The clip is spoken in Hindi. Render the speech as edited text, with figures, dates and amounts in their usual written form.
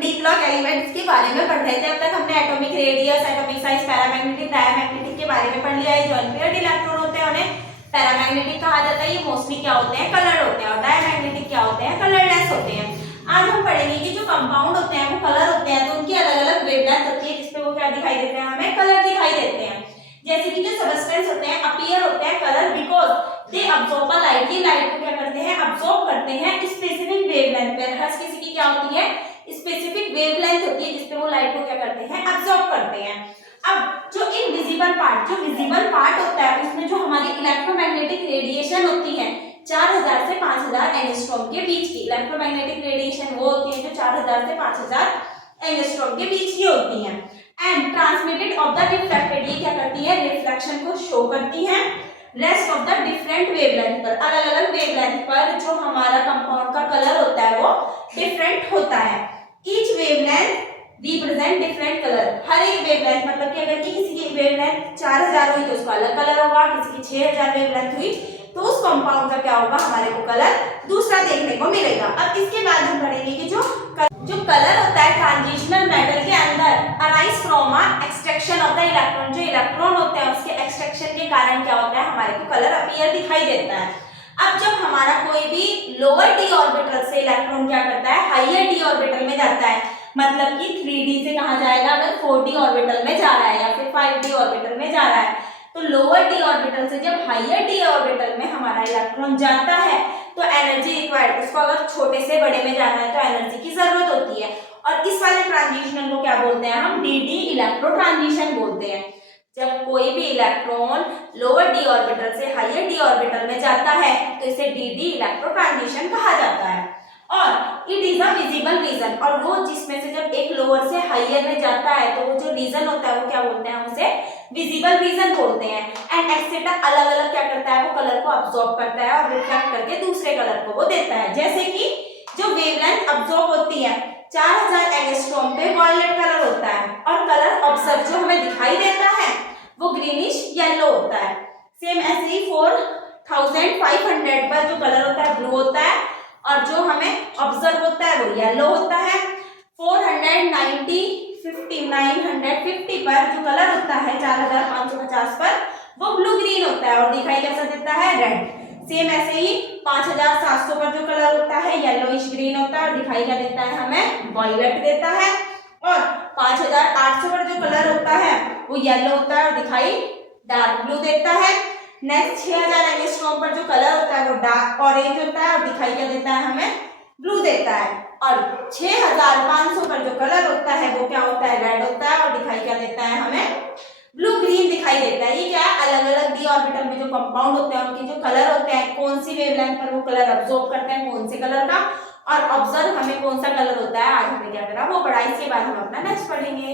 डी क्लॉक एलिमेंट्स के बारे में पढ़ रहे थे। अब तक हमने atomic radius, atomic size, paramagnetic, diamagnetic के बारे में पढ़ लिया है। जो अनपेयर्ड इलेक्ट्रॉन होते हैं उन्हें पैरामैग्नेटिक कहा जाता है। ये मोस्टली क्या होते हैं, कलर्ड होते हैं, और डायमैग्नेटिक क्या होते हैं, कलरलेस होते हैं। आज हम पढ़ेंगे कि जो कंपाउंड होते हैं वो कलर होते हैं, तो उनकी अलग अलग वेवलेंथ होती है जिसपे वो क्या दिखाई देते हैं, हमें कलर दिखाई देते हैं। जैसे कि जो सबस्टेंस होते हैं अपीयर होते हैं colour because they absorb light. ये लाइट को क्या करते हैं, अब्सॉर्ब करते हैं स्पेसिफिक वेवलेंथ पर। हर किसी की क्या होती है, स्पेसिफिक वेवलेंथ होती है जिसपे वो लाइट को क्या करते हैं, अब्सॉर्ब करते हैं। अब जो इनविजिबल पार्ट, जो विजिबल पार्ट होता है उसमें जो हमारी इलेक्ट्रोमैग्नेटिक रेडिएशन होती है 4000 से 5000 एंगस्ट्रॉम के बीच की इलेक्ट्रोमैग्नेटिक रेडिएशन वो होती है जो 4000 से 5000 एंगस्ट्रॉम के बीच की होती है। And transmitted of the reflected, ये क्या करती है, रिफ्लेक्शन को शो करती है rest of the different wavelength पर। अलग अलग वेवलेंथ पर जो हमारा कंपाउंड का कलर होता है वो डिफरेंट होता है। Each wavelength represent different colour. हर एक वेवलेंथ मतलब कि अगर किसी की वेवलेंथ 4000 हुई तो उसका अलग कलर होगा, किसी की 6000 वेवलेंथ हुई तो उस कंपाउंड का क्या होगा, हमारे को कलर दूसरा देखने को मिलेगा। अब इसके बाद हम पढ़ेंगे कि जो कलर होता है ट्रांजिशनल मेटल के अंदर arise from extraction of the electron. जो इलेक्ट्रॉन होते हैं उसके एक्सट्रैक्शन के कारण क्या होता है, हमारे को कलर अपीयर दिखाई देता है। अब जब हमारा कोई भी लोअर डी ऑर्बिटल से इलेक्ट्रॉन क्या करता है, हायर डी ऑर्बिटल में जाता है, मतलब कि 3D से कहाँ जाएगा, अगर 4D ऑर्बिटल में जा रहा है या फिर 5D ऑर्बिटल में जा रहा है, तो लोअर डी ऑर्बिटल से जब हायर डी ऑर्बिटल में हमारा इलेक्ट्रॉन जाता है तो एनर्जी रिक्वायर्ड, उसको अगर छोटे से बड़े में जाना है तो एनर्जी की जरूरत होती है। और इस वाले ट्रांजिशन को क्या बोलते हैं, हम डी इलेक्ट्रो ट्रांजिशन बोलते हैं। जब कोई भी इलेक्ट्रॉन लोअर डी ऑर्बिटल से हायर डी ऑर्बिटल में जाता है तो इसे डी इलेक्ट्रो ट्रांजिशन कहा जाता है। और it is a visible region, और वो जिसमें से जब एक लोअर से हायर में जाता है तो वो जो रीजन होता है वो क्या बोलते हैं, उसे विजिबल रीजन बोलते हैं। एंड एक्सेट्रा अलग अलग क्या करता है, वो कलर को अब्सॉर्ब करता है और रिफ्लेक्ट करके दूसरे कलर को वो देता है। जैसे कि जो वेवलेंथ अब्सॉर्ब होती है 4000 एंगस्ट्रॉम पे वायलेट कलर होता है, और कलर ऑब्जर्व जो हमें दिखाई देता है वो ग्रीनिश येलो होता है। सेम ऐसे ही 4500 पर जो कलर होता है ब्लू होता है, और जो हमें ऑब्जर्व होता है वो येलो होता है। 490, 50, 950 पर जो कलर होता है 4550 पर वो ब्लू ग्रीन होता है और दिखाई कैसा देता है, रेड। सेम ऐसे ही 5700 पर जो कलर होता है येलोइश ग्रीन होता है और दिखाई क्या देता है, हमें वायलेट देता है। और 5800 पर जो कलर होता है वो येलो होता है और दिखाई डार्क ब्लू देता है। नेक्स्ट 6000 एंगस्ट्रॉम पर जो कलर होता है वो डार्क ऑरेंज होता है और दिखाई क्या देता है, हमें ब्लू देता है। और 6500 पर जो कलर होता है वो क्या होता है, रेड होता है और दिखाई क्या देता है, हमें ब्लू ग्रीन दिखाई देता है। ये क्या है, अलग अलग डी ऑर्बिटल में जो कंपाउंड होते हैं उनके जो कलर होते हैं, कौन सी वेवलेंथ पर वो कलर अब्सॉर्ब करते हैं, कौन से कलर का, और ऑब्जर्व हमें कौन सा कलर होता है। आज हमने क्या करा वो पढ़ा, इसके बाद हम अपना नेक्स्ट पढ़ेंगे।